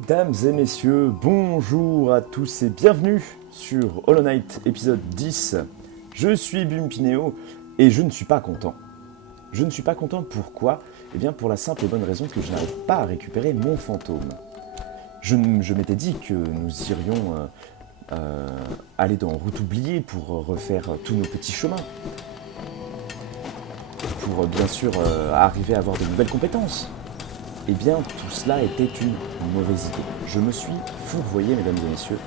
Mesdames et messieurs, bonjour à tous et bienvenue sur Hollow Knight épisode 10. Je suis Bumpineo et je ne suis pas content. Je ne suis pas content pourquoi ? Eh bien pour la simple et bonne raison que je n'arrive pas à récupérer mon fantôme. Je m'étais dit que nous irions aller dans Route oubliée pour refaire tous nos petits chemins. Pour bien sûr arriver à avoir de nouvelles compétences. Eh bien, tout cela était une mauvaise idée. Je me suis fourvoyé, mesdames et messieurs.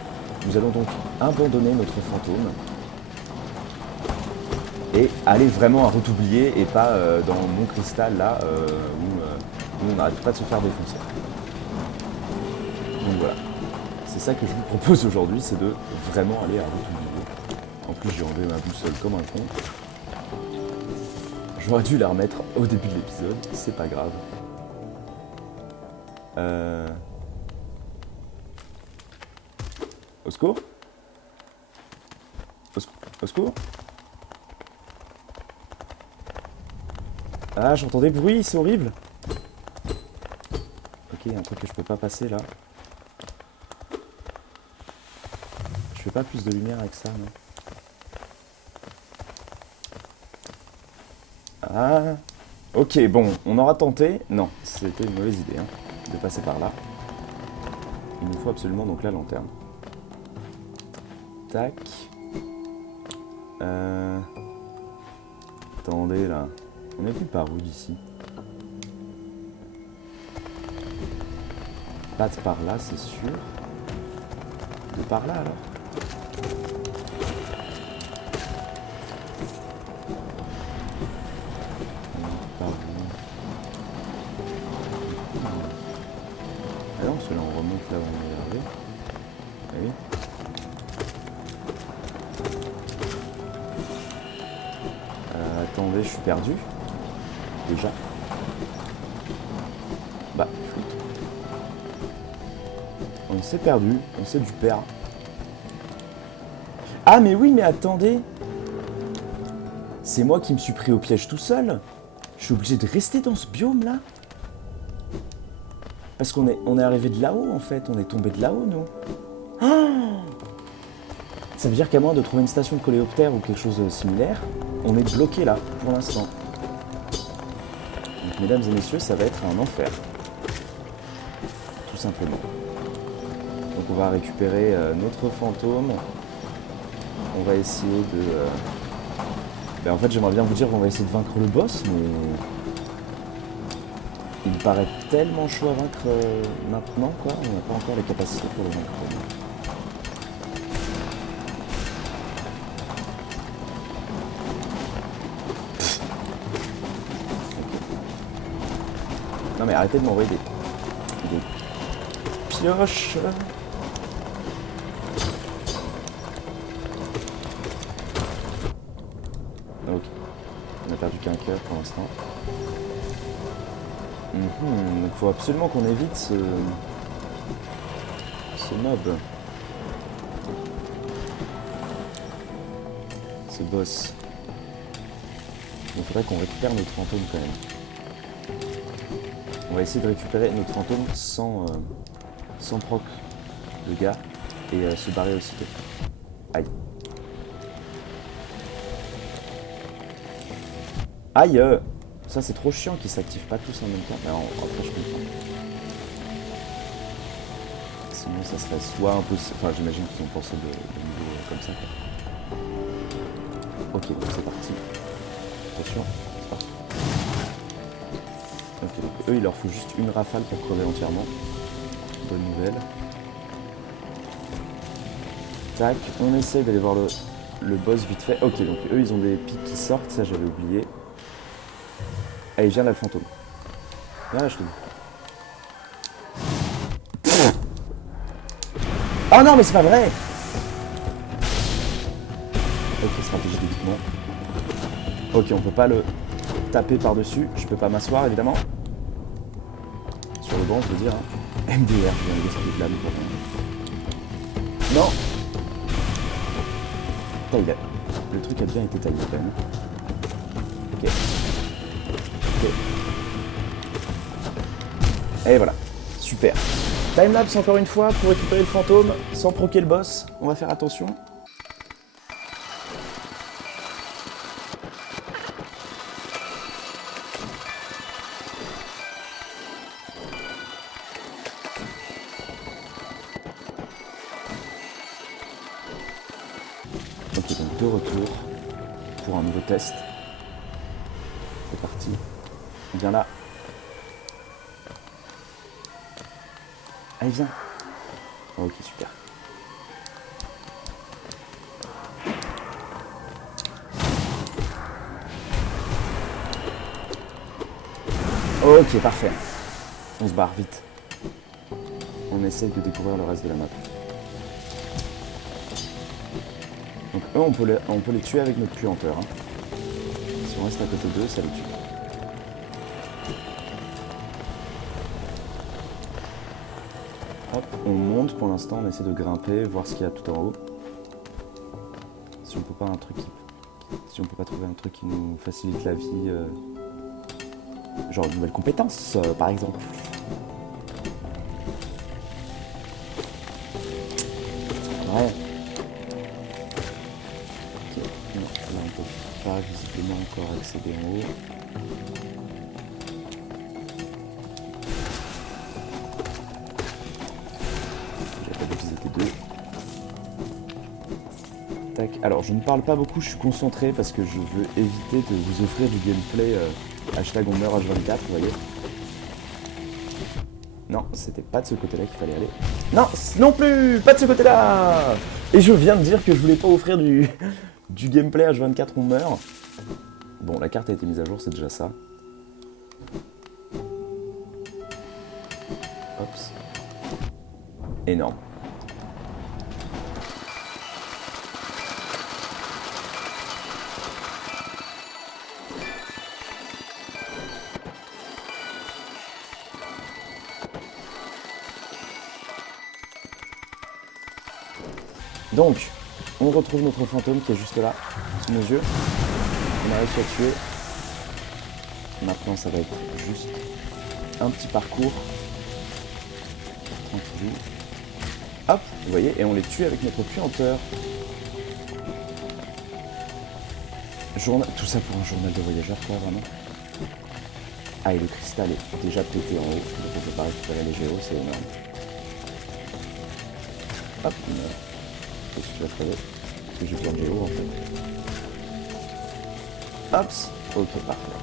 Nous allons donc abandonner notre fantôme et aller vraiment à Route oubliée et pas dans mon cristal là où on n'arrête pas de se faire défoncer. Donc voilà, c'est ça que je vous propose aujourd'hui, c'est de vraiment aller à Route oubliée. En plus, j'ai enlevé ma boussole comme un con. J'aurais dû la remettre au début de l'épisode, c'est pas grave. Au secours ? Au secours ? Ah, j'entends des bruits, c'est horrible. Ok, il y a un truc que je peux pas passer là. Je fais pas plus de lumière avec ça, non ? Ah. Ok, bon, on aura tenté. Non, c'était une mauvaise idée, hein, de passer par là. Il nous faut absolument donc la lanterne. Tac. Attendez là. On est venu par où d'ici? Pas de par là, c'est sûr. De par là alors? Par où? Ah non, parce que là on remonte là où on est arrivé. Ah oui. Attendez, je suis perdu. Déjà. Bah, on s'est perdu, on s'est dû perdre. Ah mais oui, mais attendez. C'est moi qui me suis pris au piège tout seul. Je suis obligé de rester dans ce biome là. Parce qu'on est arrivé de là-haut en fait, on est tombé de là-haut nous. Oh, ça veut dire qu'à moins de trouver une station de coléoptère ou quelque chose de similaire, on est bloqué là pour l'instant. Donc mesdames et messieurs, ça va être un enfer. Tout simplement. Donc on va récupérer notre fantôme. On va essayer de... en fait j'aimerais bien vous dire qu'on va essayer de vaincre le boss, mais... il me paraît tellement chaud à vaincre maintenant, quoi. On n'a pas encore les capacités pour le vaincre. Non mais arrêtez de m'envoyer des pioches. Ok. On a perdu qu'un cœur pour l'instant. Donc il faut absolument qu'on évite ce mob. Ce boss. Il faudrait qu'on récupère notre fantôme quand même. On va essayer de récupérer notre fantôme sans proc le gars et se barrer aussitôt. Aïe. Aïe. Ça c'est trop chiant qu'ils s'activent pas tous en même temps. Mais après je comprends. Sinon ça serait soit impossible. Enfin j'imagine qu'ils ont pensé de niveau comme ça quoi. Ok, donc c'est parti. Attention, c'est parti. Ok, donc eux il leur faut juste une rafale pour crever entièrement. Bonne nouvelle. Tac, on essaie d'aller voir le boss vite fait. Ok, donc eux ils ont des pics qui sortent, ça j'avais oublié. Allez, viens là le fantôme. Viens là, je te dis. Oh non, mais c'est pas vrai! Ok, stratégie d'évitement. Ok, on peut pas le taper par-dessus. Je peux pas m'asseoir, évidemment. Sur le banc, je veux dire. Hein. MDR, je viens de l'esprit de l'âme. Non! Putain, le truc a bien été taillé quand même. Ok. Ok. Et voilà. Super. Timelapse encore une fois pour récupérer le fantôme sans proquer le boss. On va faire attention. Ok, donc de retour pour un nouveau test. C'est parti. Viens là. Allez, viens. Ok, super. Ok, parfait. On se barre vite. On essaye de découvrir le reste de la map. Donc eux, on peut les tuer avec notre puanteur. Hein. Si on reste à côté d'eux, ça les tue. Hop, on monte pour l'instant, on essaie de grimper, voir ce qu'il y a tout en haut. Si on peut pas si on peut pas trouver un truc qui nous facilite la vie, genre de nouvelles compétences, par exemple. Ouais. Ok, non, là on peut pas visiblement encore accéder en haut. Tac. Alors je ne parle pas beaucoup, je suis concentré parce que je veux éviter de vous offrir du gameplay hashtag on meurt H24, vous voyez. Non, c'était pas de ce côté-là qu'il fallait aller. Non, non plus, pas de ce côté-là. Et je viens de dire que je voulais pas offrir du gameplay H24 on meurt. Bon, la carte a été mise à jour, c'est déjà ça. Hops. Énorme. Donc, on retrouve notre fantôme qui est juste là, sous nos yeux. On a réussi à tuer. Maintenant, ça va être juste un petit parcours. Tranquille. Hop, vous voyez, et on les tue avec notre puanteur. Tout ça pour un journal de voyageur, quoi, vraiment. Ah, et le cristal est déjà pété en haut. Donc on peut pas récupérer les géos, c'est énorme. Hop, qu'est-ce que tu vas trouver? Parce que j'ai plein de géos en fait. Hops. Ok, parfait.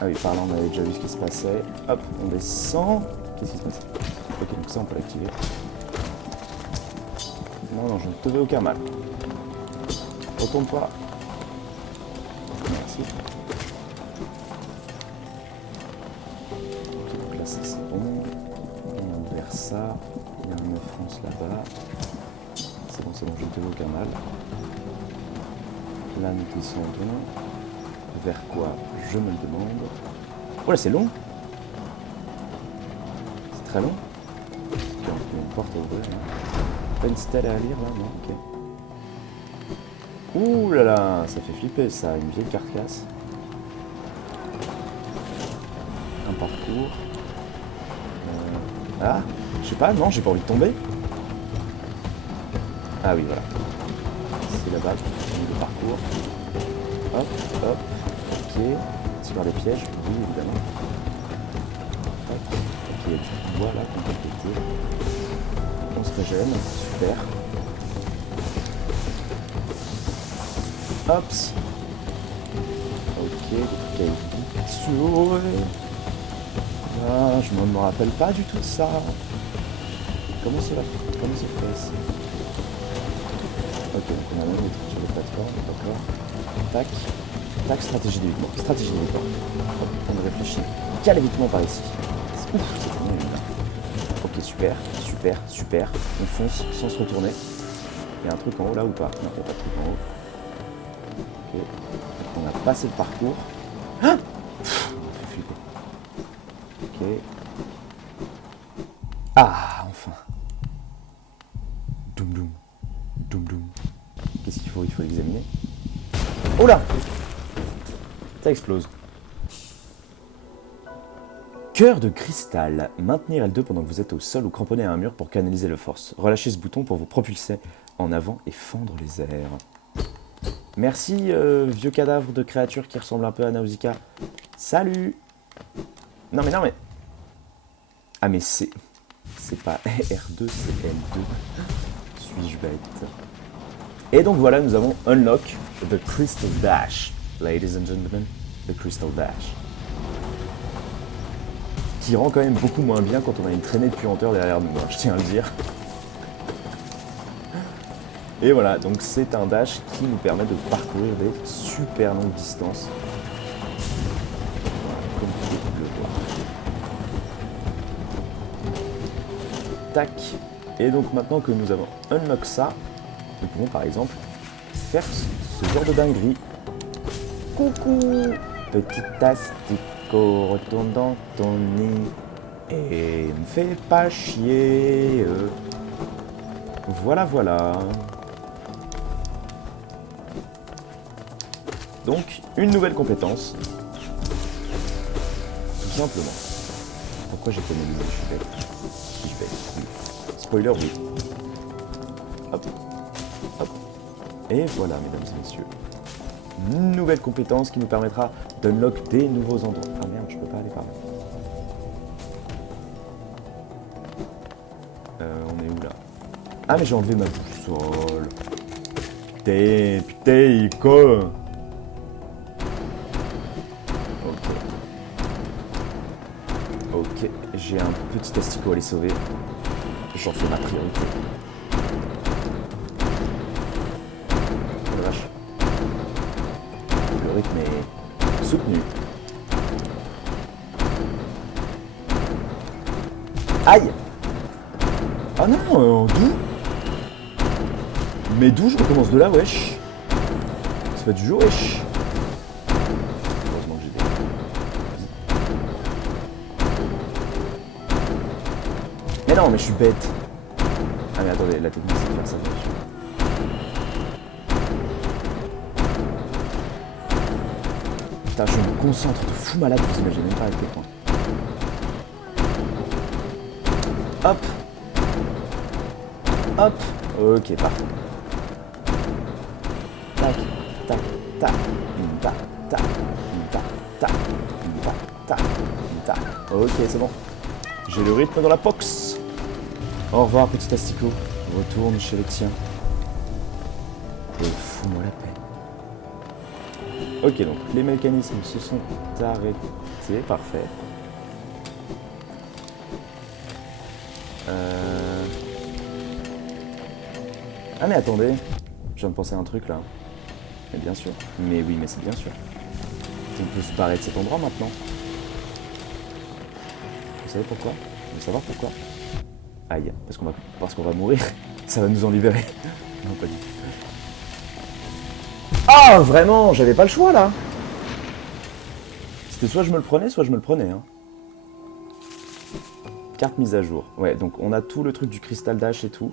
Ah oui, par là on avait déjà vu ce qui se passait. Hop, on descend. Qu'est-ce qui se passe? Ok, donc ça on peut l'activer. Non, non, je ne te veux aucun mal. Retourne-toi. Merci. Ok, donc là ça c'est bon. On a ouvert ça. Il y a un 9 France là-bas. C'est bon, je ne te veux aucun mal. Là nous descendons. Vers quoi? Je me le demande. Oh là, c'est long. C'est très long. Ok, on a une porte à ouvrir là. Pas une stèle à lire là, non? Ok. Ouh là là, ça fait flipper ça, une vieille carcasse. Un parcours. Ah, je sais pas, non, j'ai pas envie de tomber. Ah oui, voilà. C'est là-bas, le parcours. Hop, hop. Ok. C'est vers les pièges, oui, évidemment. Hop. Ok, il y a du bois là qu'on peut péter. On se régène, super. Hops. Ok, des trucs à éviter. Ah, je me rappelle pas du tout de ça. Comment ça fait ici? Ok, donc on a même des trucs sur les plateformes, d'accord. Tac. Tac, stratégie d'évitement. Stratégie d'évitement. Hop, on réfléchit. Quel évitement par ici? Ouf, c'est vraiment évident. Ok, super, super, super. On fonce sans se retourner. Il y a un truc en haut là ou pas? Non, il n'y a pas de truc en haut. Ok, donc on a passé le parcours. Ah, pff, on fait flipper. Ok. Ah, enfin. Doum doum. Doum doum. Qu'est-ce qu'il faut? Il faut l'examiner. Oh là! Ça explose. Cœur de cristal. Maintenir L2 pendant que vous êtes au sol ou cramponné à un mur pour canaliser la force. Relâchez ce bouton pour vous propulser en avant et fendre les airs. Merci, vieux cadavre de créature qui ressemble un peu à Nausicaa. Salut. Non mais... Ah mais c'est pas R2, c'est L2. Suis-je bête? Et donc voilà, nous avons Unlock the Crystal Dash. Ladies and gentlemen, the Crystal Dash. Qui rend quand même beaucoup moins bien quand on a une traînée de puanteurs derrière nous, hein, je tiens à le dire. Et voilà, donc c'est un dash qui nous permet de parcourir des super longues distances. Voilà, comme vous pouvez le voir. Tac. Et donc maintenant que nous avons unlock ça, nous pouvons par exemple faire ce genre de dinguerie. Coucou, petit asticot, retourne dans ton nid et me fais pas chier. Voilà, voilà. Donc, une nouvelle compétence. Tout simplement. Pourquoi j'ai connu le je vais. Spoiler, oui. Hop. Hop. Et voilà, mesdames et messieurs. Une nouvelle compétence qui nous permettra d'unlock des nouveaux endroits. Ah merde, je peux pas aller par là. On est où là? Ah mais j'ai enlevé ma boussole. Putain, quoi? Ok, j'ai un petit asticot à les sauver. J'en fais ma priorité. Oh la vache. Le rythme est soutenu. Aïe! Ah non, d'où? Mais d'où je recommence de là, wesh? C'est pas du jeu, wesh? Heureusement que j'ai des... Mais non, mais je suis bête. Ah mais attendez, la technique c'est de faire ça, bien sûr. Putain, je me concentre de fou malade, vous imaginez même pas à quel point. Hop. Hop. Ok, parfait. Tac, tac, tac, tac, tac, tac, tac, tac, tac, tac. Ok, c'est bon. J'ai le rythme dans la box. Au revoir, petit asticot. Retourne chez les tiens. Et fous-moi la paix. Ok, donc les mécanismes se sont arrêtés. Parfait. Ah mais attendez. Je viens de penser à un truc là. Mais bien sûr. Mais oui, mais c'est bien sûr. On peut se barrer de cet endroit maintenant. Vous savez pourquoi? Vous voulez savoir pourquoi? Aïe, parce qu'on va mourir. Ça va nous en libérer. Non, pas du tout. Ah, vraiment? J'avais pas le choix, là. C'était soit je me le prenais, soit je me le prenais. Hein. Carte mise à jour. Ouais, donc on a tout le truc du Crystal Dash et tout.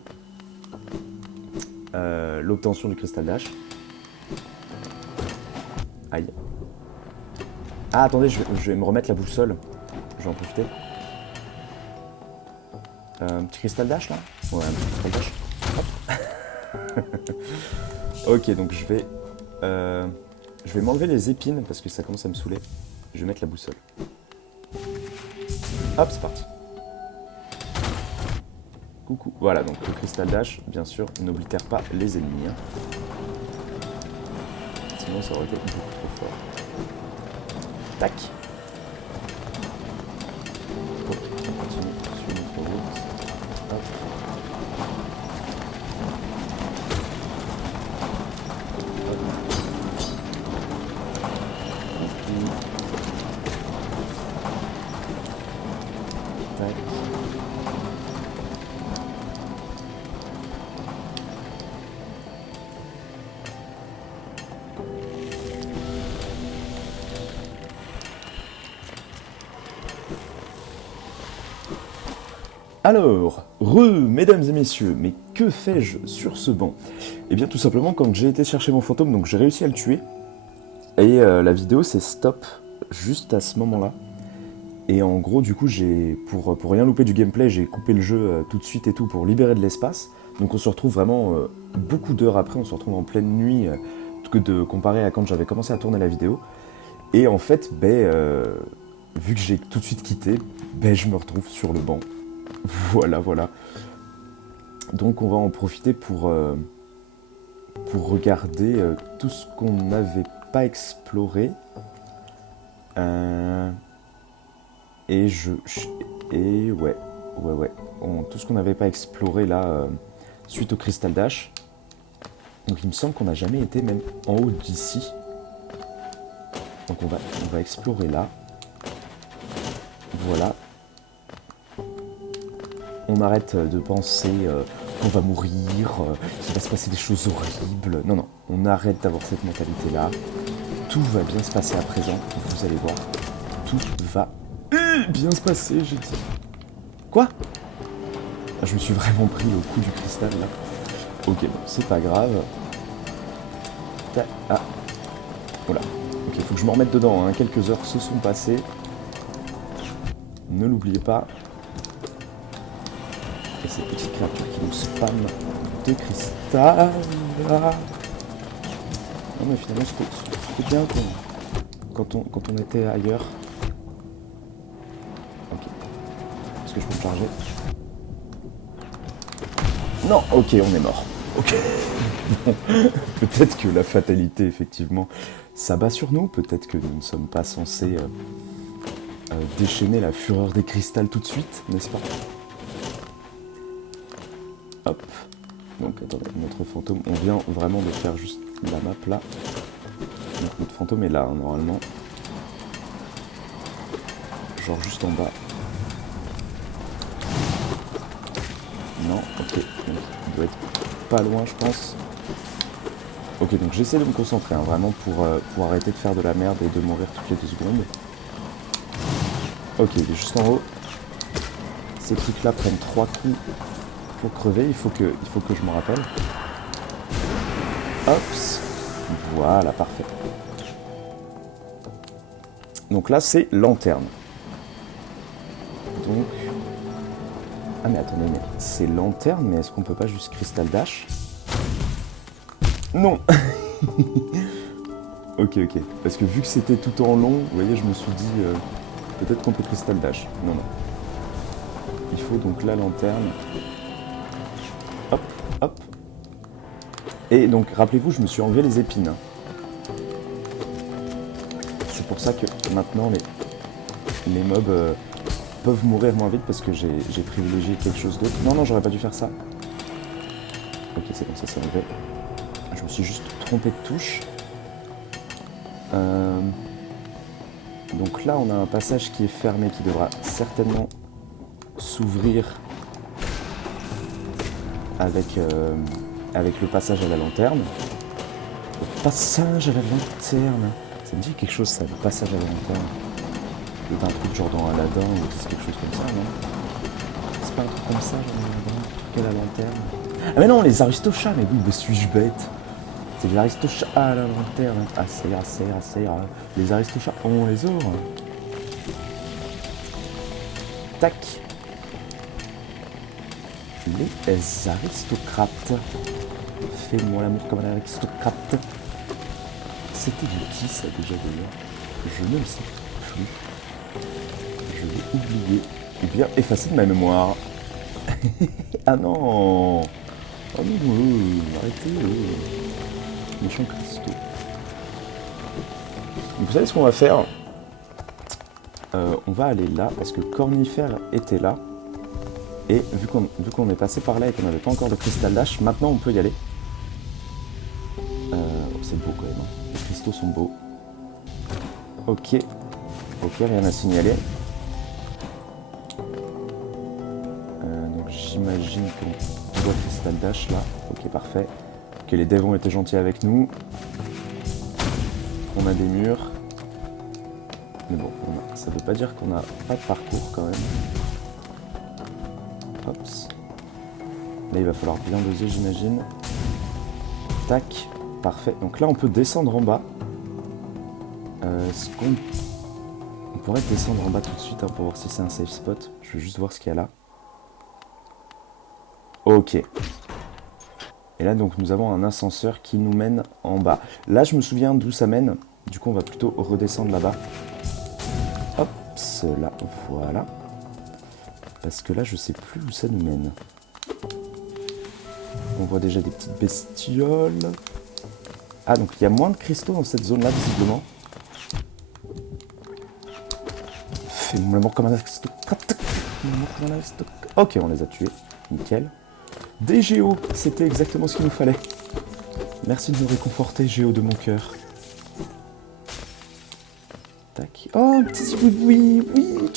L'obtention du Crystal Dash. Aïe. Ah, attendez, je vais me remettre la boussole. Je vais en profiter. Un petit Crystal Dash là? Ouais, un petit Crystal Dash. Hop. Ok, donc je vais m'enlever les épines parce que ça commence à me saouler. Je vais mettre la boussole. Hop, c'est parti. Coucou. Voilà, donc le Crystal Dash, bien sûr, n'oblitère pas les ennemis. Hein. Sinon, ça aurait été beaucoup trop fort. Tac. Ok, on continue sur notre route. Hop. Tac. Alors, mesdames et messieurs, mais que fais-je sur ce banc? Eh bien tout simplement quand j'ai été chercher mon fantôme, donc j'ai réussi à le tuer. Et la vidéo s'est stop juste à ce moment-là. Et en gros, du coup, pour rien louper du gameplay, j'ai coupé le jeu tout de suite et tout pour libérer de l'espace. Donc on se retrouve vraiment beaucoup d'heures après, on se retrouve en pleine nuit, comparé à quand j'avais commencé à tourner la vidéo. Et en fait, vu que j'ai tout de suite quitté, je me retrouve sur le banc. Voilà. Donc on va en profiter pour regarder tout ce qu'on n'avait pas exploré. Tout ce qu'on n'avait pas exploré là, suite au Crystal Dash. Donc il me semble qu'on n'a jamais été même en haut d'ici. Donc on va explorer là. Voilà. On arrête de penser qu'on va mourir, qu'il va se passer des choses horribles. Non, on arrête d'avoir cette mentalité-là. Tout va bien se passer à présent, vous allez voir. Tout va bien se passer, j'ai dit. Quoi ? Je me suis vraiment pris au coup du cristal, là. Ok, bon, c'est pas grave. Ah. Voilà. Ok, faut que je me remette dedans, hein. Quelques heures se sont passées. Ne l'oubliez pas. Et ces petites créatures qui nous spamment de cristal. Non mais finalement c'était bien quand on était ailleurs. Ok. Est-ce que je peux me charger ? Non, ok, on est mort. Ok. Bon, peut-être que la fatalité, effectivement, s'abat sur nous. Peut-être que nous ne sommes pas censés déchaîner la fureur des cristals tout de suite, n'est-ce pas ? Hop. Donc attendez, notre fantôme, on vient vraiment de faire juste la map là. Donc notre fantôme est là, hein, normalement. Genre juste en bas. Non, ok. Donc, il doit être pas loin, je pense. Ok, donc j'essaie de me concentrer, hein, vraiment pour arrêter de faire de la merde et de mourir toutes les 2 secondes. Ok, il est juste en haut. Ces trucs là prennent 3 coups pour crever, il faut que je me rappelle. Hops. Voilà, parfait. Donc là, c'est lanterne. Donc... Ah mais attendez, mais c'est lanterne, mais est-ce qu'on peut pas juste Crystal Dash ? Non. Ok. Parce que vu que c'était tout en long, vous voyez, je me suis dit... peut-être qu'on peut Crystal Dash. Non. Il faut donc la lanterne. Hop. Et donc, rappelez-vous, je me suis enlevé les épines. C'est pour ça que maintenant, les mobs peuvent mourir moins vite parce que j'ai privilégié quelque chose d'autre. Non, j'aurais pas dû faire ça. Ok, c'est bon, ça s'est enlevé. Je me suis juste trompé de touche. Donc là, on a un passage qui est fermé, qui devra certainement s'ouvrir avec le passage à la lanterne. Le passage à la lanterne. Ça me dit quelque chose, ça, le passage à la lanterne. C'est un truc genre dans Aladdin ou c'est quelque chose comme ça, non ? C'est pas un truc comme ça, genre dans Aladdin, un truc à la lanterne. Ah mais non, les aristochats, mais oui, suis-je bête ? C'est les aristochats à la lanterne. Ah, ça ira. Les aristochats, on les aura. Tac. Les aristocrates. Fais-moi l'amour comme un aristocrate. C'était de qui ça déjà d'ailleurs ? Je ne le sais plus. Je l'ai oublié. Ou bien effacé de ma mémoire. Ah non. Oh non, arrêtez. Méchant cristaux. Donc vous savez ce qu'on va faire ? On va aller là, parce que Cornifère était là. Et vu qu'on est passé par là et qu'on n'avait pas encore de Crystal Dash, maintenant on peut y aller. C'est beau quand même, hein. Les cristaux sont beaux. Ok, rien à signaler. Donc j'imagine qu'on doit Crystal Dash là. Ok, parfait. Ok, les devs ont été gentils avec nous. On a des murs. Mais bon, ça veut pas dire qu'on n'a pas de parcours quand même. Hops. Là, il va falloir bien doser, j'imagine. Tac. Parfait. Donc là, on peut descendre en bas. Ce qu'on On pourrait descendre en bas tout de suite hein, pour voir si c'est un safe spot. Je veux juste voir ce qu'il y a là. Ok. Et là, donc, nous avons un ascenseur qui nous mène en bas. Là, je me souviens d'où ça mène. Du coup, on va plutôt redescendre là-bas. Hop, là, voilà. Parce que là, je sais plus où ça nous mène. On voit déjà des petites bestioles. Ah, donc il y a moins de cristaux dans cette zone-là, visiblement. Fais-moi mort comme un aristoc. Ok, on les a tués. Nickel. Des géos, c'était exactement ce qu'il nous fallait. Merci de me réconforter, géo de mon cœur. Tac. Oh, un petit zibouiboui. Oui.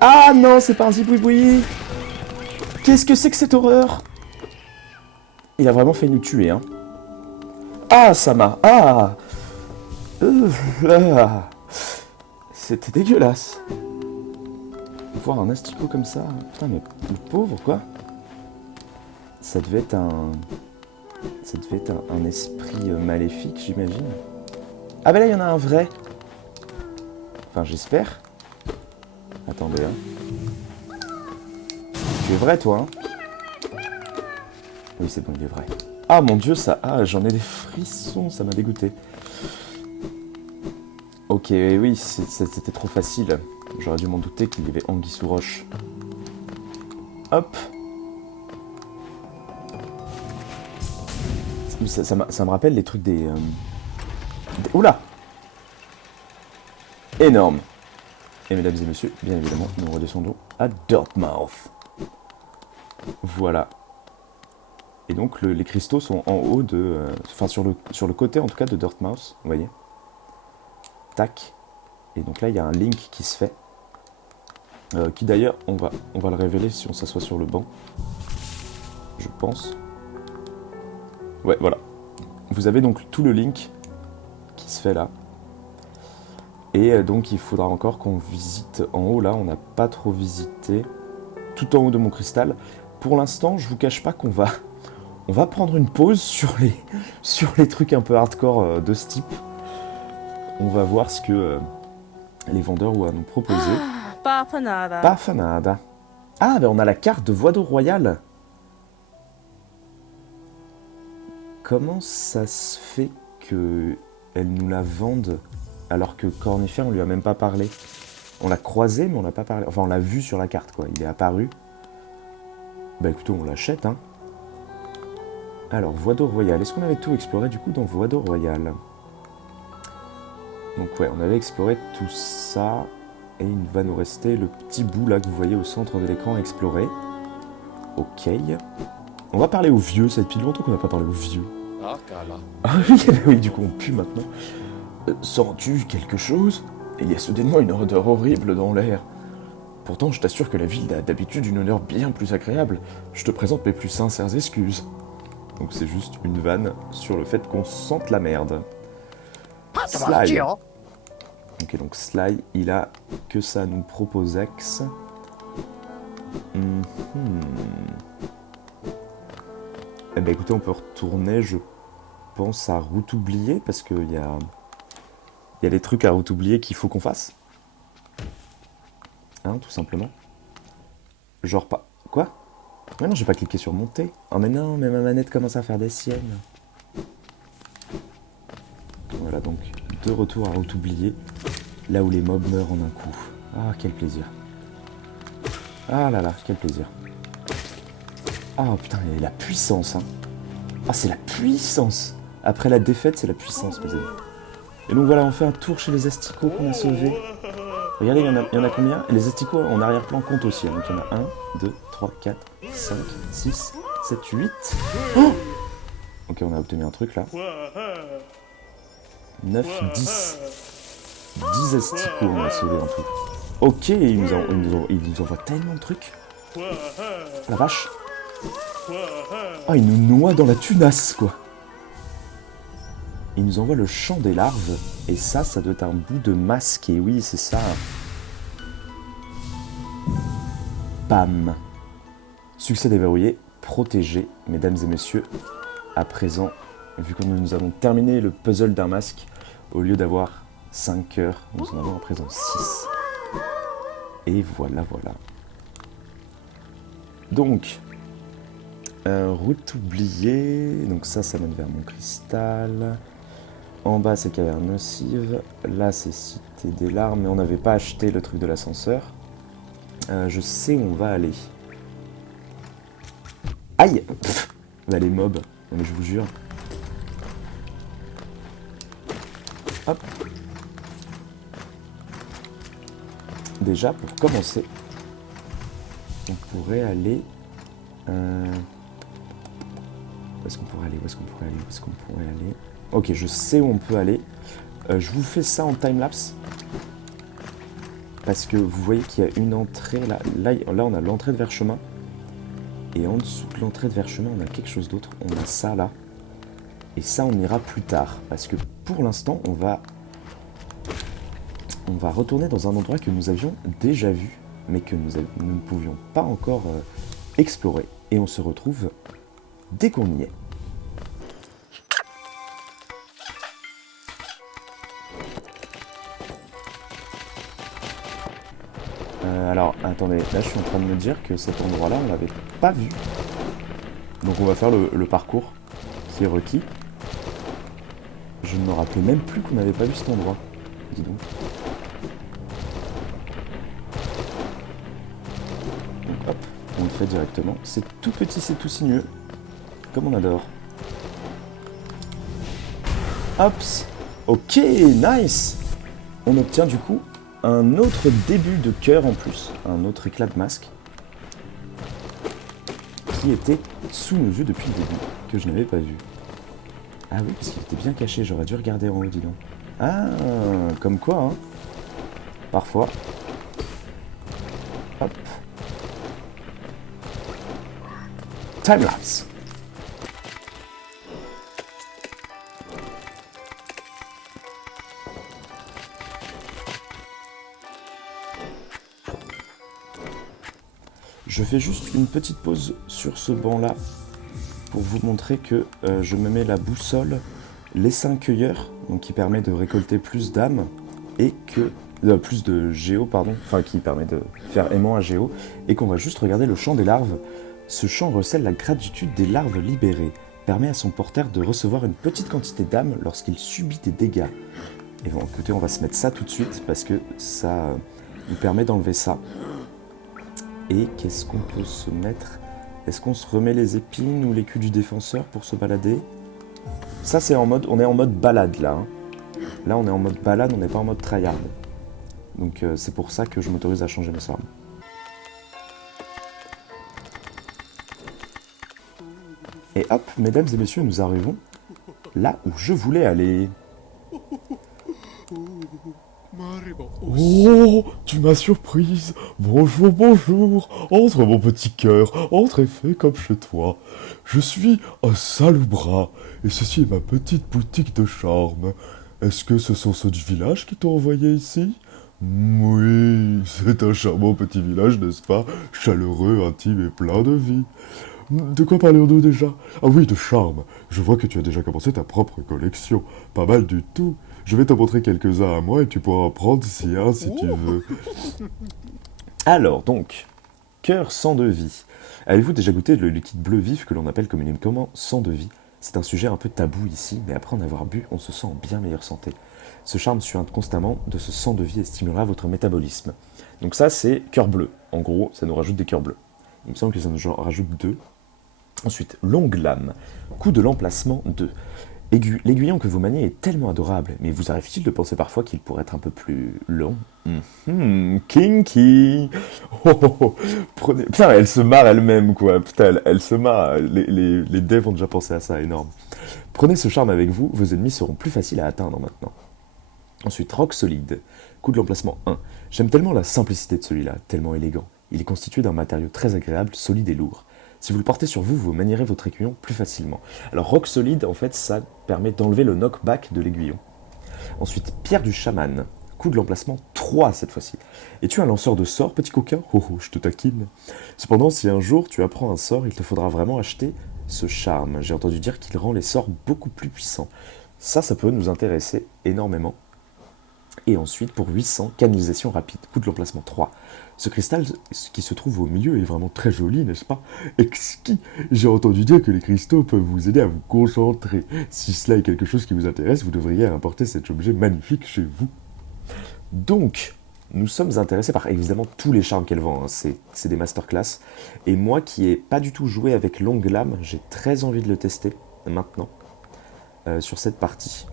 Ah non, c'est pas un zibouiboui. Qu'est-ce que c'est que cette horreur? Il a vraiment failli nous tuer, hein. Ah, ça m'a... Ah C'était dégueulasse. Voir un asticot comme ça... Putain, mais le pauvre, quoi. Ça devait être un... Ça devait être un esprit maléfique, j'imagine. Ah bah là, il y en a un vrai. Enfin, j'espère. Attendez, hein. Tu es vrai, toi, hein? Oui, c'est bon, il est vrai. Ah, mon Dieu, ça... Ah, j'en ai des frissons, ça m'a dégoûté. Ok, oui, c'était trop facile. J'aurais dû m'en douter qu'il y avait anguille sous roche. Hop. Ça me rappelle les trucs des... Oula! Énorme. Et mesdames et messieurs, bien évidemment, nous redescendons à Dirtmouth. Voilà. Et donc les cristaux sont en haut de... Enfin sur le côté en tout cas de Dirtmouth, vous voyez. Tac. Et donc là il y a un link qui se fait. Qui d'ailleurs, on va le révéler si on s'assoit sur le banc. Je pense. Ouais, voilà. Vous avez donc tout le link qui se fait là. Et donc il faudra encore qu'on visite en haut là, on n'a pas trop visité. Tout en haut de mon cristal. Pour l'instant, je vous cache pas qu'on va... On va prendre une pause sur les trucs un peu hardcore de ce type. On va voir ce que les vendeurs vont nous proposer. Pas fanada. Pas fanada. Ah, ben on a la carte de Voie d'eau royale. Comment ça se fait qu'elle nous la vende alors que Cornifère, on lui a même pas parlé? On l'a croisé, mais on l'a pas parlé. Enfin, on l'a vu sur la carte, quoi. Il est apparu. Bah écoutez, on l'achète, hein. Alors, Voie d'eau royale. Est-ce qu'on avait tout exploré, du coup, dans Voie d'eau royale? Donc ouais, on avait exploré tout ça. Et il va nous rester le petit bout, là, que vous voyez au centre de l'écran à explorer. Ok. On va parler aux vieux. Ça fait depuis longtemps qu'on n'a pas parlé aux vieux. Ah oui, oui, du coup, on pue maintenant. Sens-tu quelque chose? Il y a soudainement une odeur horrible dans l'air. Pourtant, je t'assure que la ville a d'habitude une odeur bien plus agréable. Je te présente mes plus sincères excuses. Donc c'est juste une vanne sur le fait qu'on sente la merde. Sly. Ok, donc Sly, il a que ça à nous proposer. Eh ben écoutez, on peut retourner, je pense, à route oubliée, parce qu'il y a des trucs à route oubliée qu'il faut qu'on fasse. Hein, tout simplement. Genre pas... Quoi? Mais non, j'ai pas cliqué sur monter. Oh mais non, mais ma manette commence à faire des siennes. Voilà, donc, de retour à route oubliée, là où les mobs meurent en un coup. Ah, quel plaisir. Ah là là, quel plaisir. Ah putain, il y a la puissance, hein. Ah, c'est la puissance. Après la défaite, c'est la puissance, mes amis. Et donc voilà, on fait un tour chez les asticots qu'on a sauvés. Regardez, il y en a combien? Et les asticots en arrière-plan comptent aussi. Hein. Donc il y en a 1, 2, 3, 4, 5, 6, 7, 8. Oh, ok, on a obtenu un truc là. 9, 10. 10 asticots on a sauvés en tout. Ok, il nous envoie tellement de trucs. La vache. Ah, il nous noie dans la tunasse, quoi. Il nous envoie le champ des larves. Et ça doit être un bout de masque. Et oui, c'est ça. Bam. Succès déverrouillé. Protégé, mesdames et messieurs. À présent, vu que nous avons terminé le puzzle d'un masque, au lieu d'avoir 5 cœurs, nous en avons à présent 6. Et voilà. Donc, route oubliée, donc ça mène vers mon cristal. En bas, c'est caverne nocive. Là, c'est cité des larmes, mais on n'avait pas acheté le truc de l'ascenseur. Je sais où on va aller. Aïe! Bah, les mobs, non, mais je vous jure. Hop. Déjà, pour commencer, on pourrait aller... Où est-ce qu'on pourrait aller? Ok, je sais où on peut aller. Je vous fais ça en timelapse. Parce que vous voyez qu'il y a une entrée là. Là, on a l'entrée de Verchemin. Et en dessous de l'entrée de Verchemin, on a quelque chose d'autre. On a ça là. Et ça, on ira plus tard. Parce que pour l'instant, on va retourner dans un endroit que nous avions déjà vu. Mais que nous ne pouvions pas encore explorer. Et on se retrouve dès qu'on y est. Alors, attendez, là je suis en train de me dire que cet endroit-là, on l'avait pas vu. Donc on va faire le parcours qui est requis. Je ne me rappelais même plus qu'on n'avait pas vu cet endroit. Dis donc. Donc hop, on le fait directement. C'est tout petit, c'est tout sinueux. Comme on adore. Hops. Ok, nice. On obtient du coup un autre début de cœur en plus, un autre éclat de masque qui était sous nos yeux depuis le début, que je n'avais pas vu. Ah oui, parce qu'il était bien caché, j'aurais dû regarder en haut, dis donc. Ah, comme quoi, hein. Parfois. Hop. Timelapse. Je fais juste une petite pause sur ce banc-là pour vous montrer que je me mets la boussole l'essaim cueilleur, donc qui permet de récolter plus d'âmes et que plus de géo, pardon, enfin qui permet de faire aimant à géo, et qu'on va juste regarder le chant des larves. Ce chant recèle la gratitude des larves libérées, permet à son porteur de recevoir une petite quantité d'âmes lorsqu'il subit des dégâts. Et bon, écoutez, on va se mettre ça tout de suite parce que ça nous permet d'enlever ça. Et qu'est-ce qu'on peut se mettre? Est-ce qu'on se remet les épines ou l'écu du défenseur pour se balader? Ça c'est en mode, on est en mode balade là. Hein. Là on est en mode balade, on n'est pas en mode tryhard. Donc c'est pour ça que je m'autorise à changer mes armes. Et hop, mesdames et messieurs, nous arrivons là où je voulais aller. Oh, tu m'as surprise. Bonjour, bonjour. Entre mon petit cœur, entre et fais comme chez toi. Je suis un Saloubra, et ceci est ma petite boutique de charme. Est-ce que ce sont ceux du village qui t'ont envoyé ici? Oui, c'est un charmant petit village, n'est-ce pas? Chaleureux, intime et plein de vie. De quoi parlons-nous déjà? Ah oui, de charme. Je vois que tu as déjà commencé ta propre collection. Pas mal du tout. Je vais t'en montrer quelques-uns à moi et tu pourras en prendre si tu veux. Alors donc, cœur sang de vie. Avez-vous déjà goûté le liquide bleu vif que l'on appelle communément sang de vie? C'est un sujet un peu tabou ici, mais après en avoir bu, on se sent en bien meilleure santé. Ce charme suinte constamment de ce sang de vie et stimulera votre métabolisme. Donc ça, c'est cœur bleu. En gros, ça nous rajoute des cœurs bleus. Il me semble que ça nous rajoute 2. Ensuite, longue lame. Coup de l'emplacement 2. L'aiguillon que vous maniez est tellement adorable, mais vous arrive-t-il de penser parfois qu'il pourrait être un peu plus long? Kinky. Prenez... Putain, elle se marre elle-même, quoi. Putain, elle se marre. Les devs ont déjà pensé à ça, énorme. Prenez ce charme avec vous, vos ennemis seront plus faciles à atteindre maintenant. Ensuite, roc solide. Coup de l'emplacement 1. J'aime tellement la simplicité de celui-là, tellement élégant. Il est constitué d'un matériau très agréable, solide et lourd. Si vous le portez sur vous, vous manierez votre aiguillon plus facilement. Alors roc solide, en fait, ça permet d'enlever le knockback de l'aiguillon. Ensuite, pierre du chaman. Coup de l'emplacement 3 cette fois-ci. Es-tu un lanceur de sorts, petit coquin? Oh, je te taquine. Cependant, si un jour tu apprends un sort, il te faudra vraiment acheter ce charme. J'ai entendu dire qu'il rend les sorts beaucoup plus puissants. Ça peut nous intéresser énormément. et ensuite pour 800, canalisation rapide, coût de l'emplacement 3. Ce cristal qui se trouve au milieu est vraiment très joli, n'est-ce pas? Exquis. J'ai entendu dire que les cristaux peuvent vous aider à vous concentrer. Si cela est quelque chose qui vous intéresse, vous devriez apporter cet objet magnifique chez vous. Donc, nous sommes intéressés par évidemment tous les charmes qu'elle vend, hein. C'est des masterclass. Et moi qui n'ai pas du tout joué avec longue lame, j'ai très envie de le tester maintenant sur cette partie.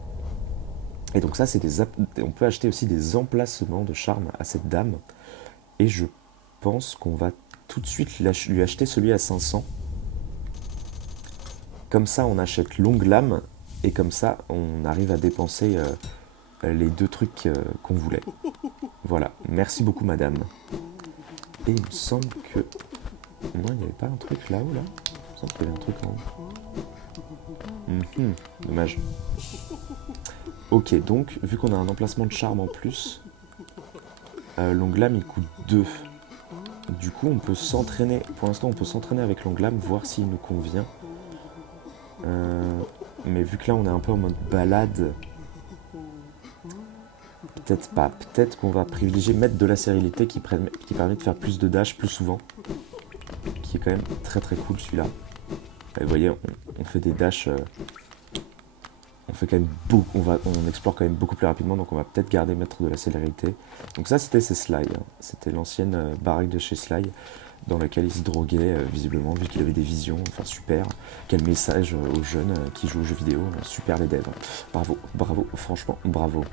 Et donc ça, on peut acheter aussi des emplacements de charme à cette dame. Et je pense qu'on va tout de suite lui acheter celui à 500. Comme ça, on achète longue lame. Et comme ça, on arrive à dépenser les 2 trucs qu'on voulait. Voilà. Merci beaucoup, madame. Et il me semble que... Non, il n'y avait pas un truc là-haut, là? Il me semble qu'il y avait un truc en haut. Dommage. Ok, donc, vu qu'on a un emplacement de charme en plus, longue lame, il coûte 2. Du coup, on peut s'entraîner. Pour l'instant, on peut s'entraîner avec longue lame, voir s'il nous convient. Mais vu que là, on est un peu en mode balade, peut-être pas. Peut-être qu'on va privilégier mettre de la sérénité qui permet de faire plus de dash plus souvent. Qui est quand même très très cool celui-là. Et vous voyez, on fait des dashs... on fait quand même beaucoup, on explore quand même beaucoup plus rapidement, donc on va peut-être garder mettre de la célérité. Donc ça, c'était Sly, hein. C'était l'ancienne baraque de chez Sly, dans laquelle il se droguait, visiblement, vu qu'il avait des visions. Enfin, super. Quel message aux jeunes qui jouent aux jeux vidéo. Super les devs. Bravo, bravo, franchement, bravo.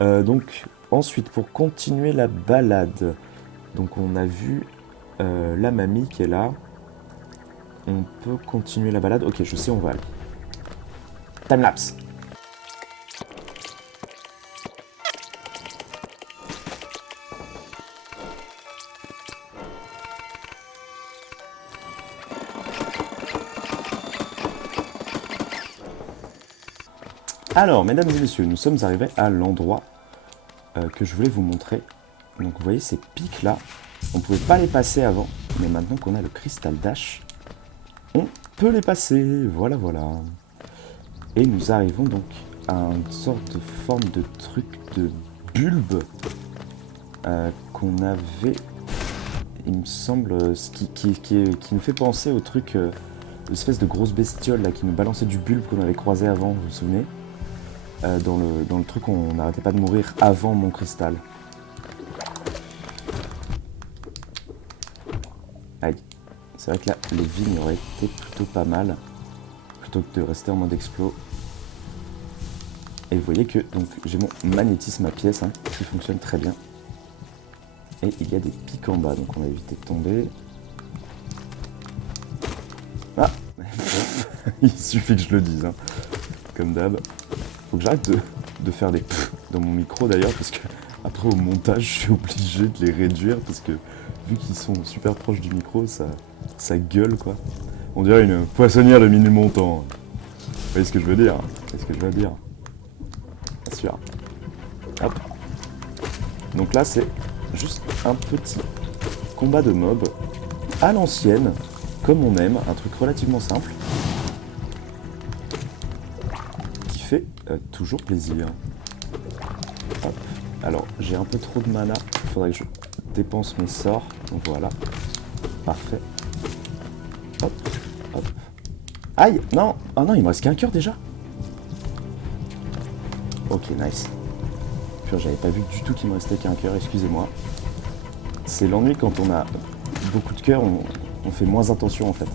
Donc, ensuite, pour continuer la balade, donc on a vu la mamie qui est là. On peut continuer la balade. Ok, je sais où on va aller. Timelapse. Alors, mesdames et messieurs, nous sommes arrivés à l'endroit que je voulais vous montrer. Donc, vous voyez ces pics là, on ne pouvait pas les passer avant, mais maintenant qu'on a le cristal dash, on peut les passer. Voilà, voilà. Et nous arrivons donc à une sorte de forme de truc de bulbe qu'on avait, il me semble, qui nous fait penser au truc, l'espèce de grosse bestiole là, qui nous balançait du bulbe qu'on avait croisé avant, vous vous souvenez, dans le truc où on n'arrêtait pas de mourir avant mon cristal. Aïe, c'est vrai que là, les vignes auraient été plutôt pas mal, plutôt que de rester en mode explo. Et vous voyez que donc j'ai mon magnétisme à pièce qui fonctionne très bien. Et il y a des pics en bas, donc on va éviter de tomber. Ah il suffit que je le dise, comme d'hab. Faut que j'arrête de faire des dans mon micro d'ailleurs, parce que après au montage je suis obligé de les réduire, parce que vu qu'ils sont super proches du micro, ça gueule quoi. On dirait une poissonnière de mini montant. Vous voyez ce que je veux dire? C'est ce que je veux dire. Bien sûr. Hop. Donc là c'est juste un petit combat de mob à l'ancienne, comme on aime, un truc relativement simple, qui fait toujours plaisir. Hop. Alors j'ai un peu trop de mana, il faudrait que je dépense mes sorts, donc voilà, parfait. Hop, hop. Aïe, non, oh non, il me reste qu'un cœur déjà. Ok, nice. Puis j'avais pas vu du tout qu'il me restait qu'un cœur, excusez-moi. C'est l'ennui quand on a beaucoup de cœurs, on fait moins attention en fait.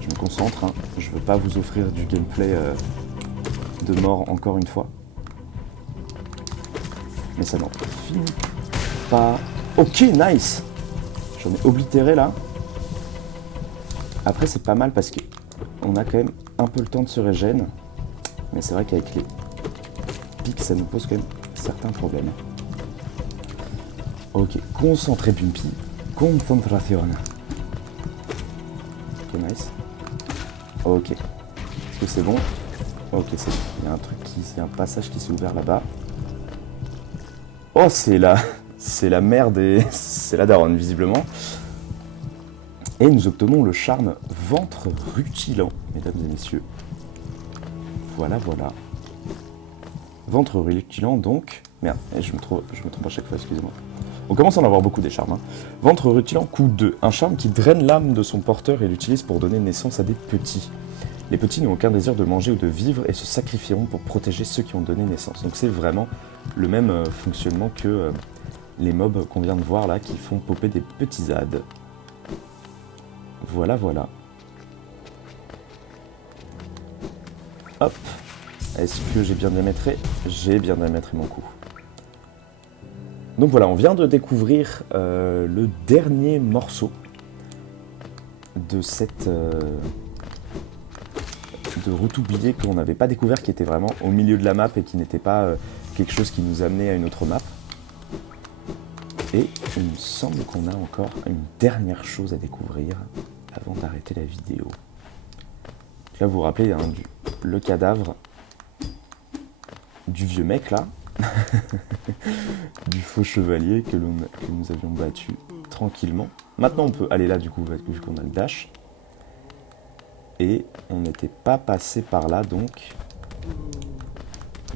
Je me concentre, je veux pas vous offrir du gameplay de mort encore une fois. Mais ça n'en finit pas. Ok, nice. J'en ai oblitéré là. Après c'est pas mal parce que on a quand même un peu le temps de se régène. Mais c'est vrai qu'avec les pics, ça nous pose quand même certains problèmes. Ok, concentré Bumpy. Concentration. Ok, nice. Ok. Est-ce que c'est bon? Ok, c'est bon. Il y a un truc il y a un passage qui s'est ouvert là-bas. Oh, c'est la merde et c'est la daronne, visiblement. Et nous obtenons le charme ventre rutilant, mesdames et messieurs. Voilà. Ventre rutilant donc. Merde, je me trompe à chaque fois, excusez-moi. On commence à en avoir beaucoup des charmes. Ventre rutilant, coup 2. Un charme qui draine l'âme de son porteur et l'utilise pour donner naissance à des petits. Les petits n'ont aucun désir de manger ou de vivre et se sacrifieront pour protéger ceux qui ont donné naissance. Donc c'est vraiment le même fonctionnement que les mobs qu'on vient de voir là, qui font popper des petits ZAD. Voilà. Hop. Est-ce que j'ai bien diamétré? J'ai bien diamétré mon coup. Donc voilà, on vient de découvrir le dernier morceau de cette de route oubliée qu'on n'avait pas découvert, qui était vraiment au milieu de la map et qui n'était pas quelque chose qui nous amenait à une autre map. Et il me semble qu'on a encore une dernière chose à découvrir avant d'arrêter la vidéo. Là, vous vous rappelez, hein, le cadavre du vieux mec là, du faux chevalier que nous avions battu tranquillement. Maintenant on peut aller là du coup, vu qu'on a le dash. Et on n'était pas passé par là, donc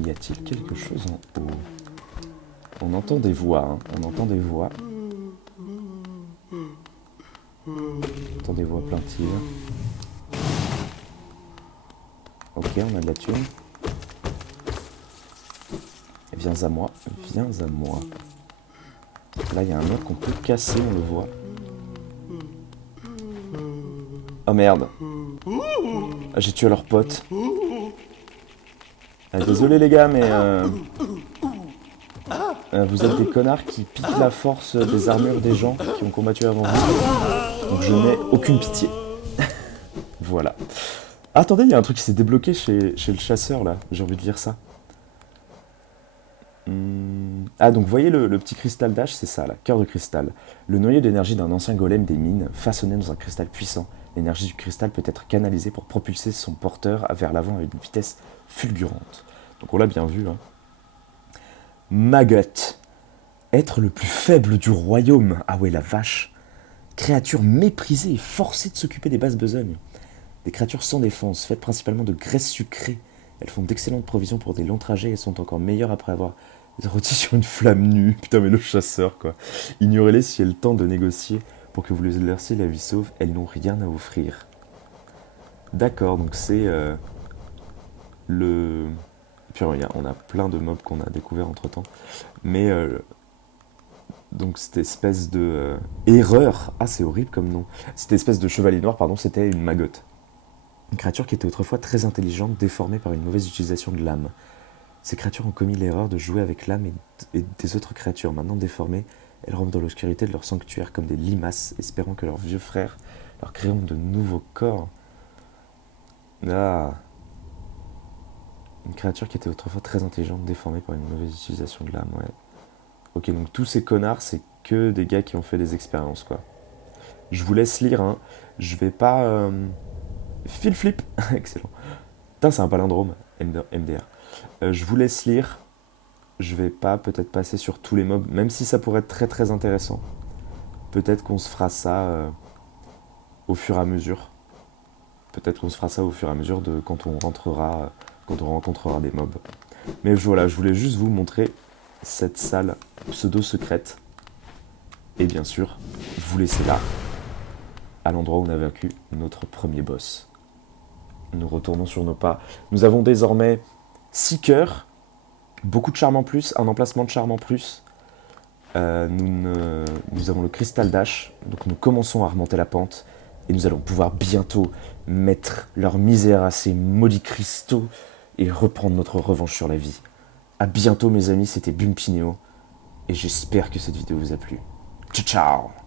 y a-t-il quelque chose en haut? On entend des voix, hein. On entend des voix plaintives. Ok, on a de la thune. Viens à moi. Là, il y a un mec qu'on peut casser, on le voit. Oh merde. Ah, j'ai tué leur pote. Ah, désolé les gars, mais vous êtes des connards qui piquent la force des armures des gens qui ont combattu avant vous. Donc je n'ai aucune pitié. Voilà. Ah, attendez, il y a un truc qui s'est débloqué chez le chasseur là. J'ai envie de lire ça. Ah, donc vous voyez le petit cristal d'âge, c'est ça là, cœur de cristal. Le noyau d'énergie d'un ancien golem des mines, façonné dans un cristal puissant. L'énergie du cristal peut être canalisée pour propulser son porteur vers l'avant à une vitesse fulgurante. Donc on l'a bien vu, hein. Maggot. Être le plus faible du royaume. Ah ouais, la vache. Créature méprisée et forcée de s'occuper des basses besognes. Des créatures sans défense, faites principalement de graisse sucrée. Elles font d'excellentes provisions pour des longs trajets et sont encore meilleures après avoir rôti sur une flamme nue. Putain, mais le chasseur, quoi. Ignorez-les si elles tentent de négocier pour que vous les laissez la vie sauve. Elles n'ont rien à offrir. D'accord, donc c'est le... Puis on a plein de mobs qu'on a découvert entre-temps. Mais... donc cette espèce de... erreur. Ah, c'est horrible comme nom. Cette espèce de chevalier noir, pardon, c'était une maggotte. Une créature qui était autrefois très intelligente, déformée par une mauvaise utilisation de l'âme. Ces créatures ont commis l'erreur de jouer avec l'âme et des autres créatures. Maintenant déformées, elles rampent dans l'obscurité de leur sanctuaire comme des limaces, espérant que leurs vieux frères leur créeront de nouveaux corps. Ah. Une créature qui était autrefois très intelligente, déformée par une mauvaise utilisation de l'âme, ouais. Ok, donc tous ces connards, c'est que des gars qui ont fait des expériences, quoi. Je vous laisse lire, hein. Je vais pas... Phil Flip, excellent. Putain, c'est un palindrome, MDR. Je vous laisse lire. Je vais pas peut-être passer sur tous les mobs, même si ça pourrait être très très intéressant. Peut-être qu'on se fera ça au fur et à mesure. De quand on rencontrera des mobs. Mais voilà, je voulais juste vous montrer cette salle pseudo-secrète. Et bien sûr, vous laisser là, à l'endroit où on a vaincu notre premier boss. Nous retournons sur nos pas. Nous avons désormais 6 cœurs, beaucoup de charme en plus, un emplacement de charme en plus. Nous avons le cristal d'ash, donc nous commençons à remonter la pente. Et nous allons pouvoir bientôt mettre leur misère à ces maudits cristaux et reprendre notre revanche sur la vie. A bientôt mes amis, c'était Bumpineo. Et j'espère que cette vidéo vous a plu. Ciao ciao!